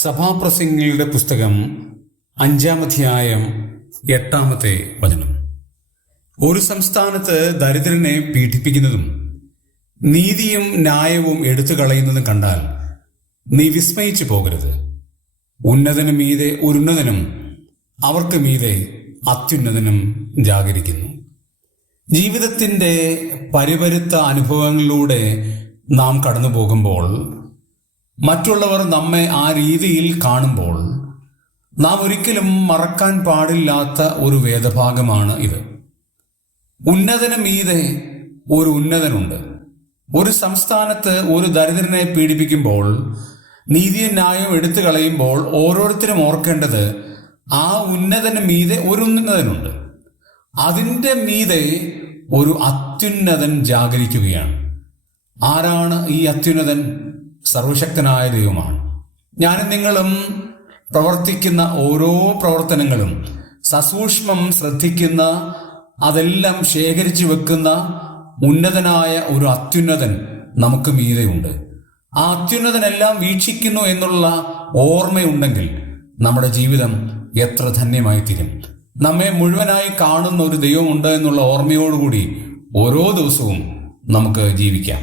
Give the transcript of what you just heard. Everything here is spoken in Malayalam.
സഭാപ്രസംഗികളുടെ പുസ്തകം 5-ാം അധ്യായം 8-ാമത്തെ വചനം. ഒരു സംസ്ഥാനത്ത് ദരിദ്രനെ പീഡിപ്പിക്കുന്നതും നീതിയും ന്യായവും എടുത്തു കളയുന്നതും കണ്ടാൽ നീ വിസ്മയിച്ചു പോകരുത്. ഉന്നതനും മീതെ ഒരുന്നതനും അവർക്ക് മീതെ അത്യുന്നതനും ജാഗരിക്കുന്നു. ജീവിതത്തിൻ്റെ പരിപരുത്ത അനുഭവങ്ങളിലൂടെ നാം കടന്നു പോകുമ്പോൾ, മറ്റുള്ളവർ നമ്മെ ആ രീതിയിൽ കാണുമ്പോൾ, നാം ഒരിക്കലും മറക്കാൻ പാടില്ലാത്ത ഒരു വേദഭാഗമാണ് ഇത്. ഉന്നതന് മീതെ ഒരു ഉന്നതനുണ്ട്. ഒരു സംസ്ഥാനത്ത് ഒരു ദരിദ്രനെ പീഡിപ്പിക്കുമ്പോൾ, നീതിയും ന്യായവും എടുത്തു കളയുമ്പോൾ ഓരോരുത്തരും ഓർക്കേണ്ടത് ആ ഉന്നതന് മീതെ ഒരു ഉന്നതനുണ്ട്. അതിൻ്റെ മീതെ ഒരു അത്യുന്നതൻ ജാഗരിക്കുകയാണ്. ആരാണ് ഈ അത്യുന്നതൻ? സർവശക്തനായ ദൈവമാണ്. ഞാനും നിങ്ങളും പ്രവർത്തിക്കുന്ന ഓരോ പ്രവർത്തനങ്ങളും സസൂക്ഷ്മം ശ്രദ്ധിക്കുന്ന, അതെല്ലാം ശേഖരിച്ചു വെക്കുന്ന ഉന്നതനായ ഒരു അത്യുന്നതൻ നമുക്ക് മീതെയുണ്ട്. ആ അത്യുന്നതനെല്ലാം വീക്ഷിക്കുന്നു എന്നുള്ള ഓർമ്മയുണ്ടെങ്കിൽ നമ്മുടെ ജീവിതം എത്ര ധന്യമായി തീരും. നമ്മെ മുഴുവനായി കാണുന്ന ഒരു ദൈവമുണ്ട് എന്നുള്ള ഓർമ്മയോടുകൂടി ഓരോ ദിവസവും നമുക്ക് ജീവിക്കാം.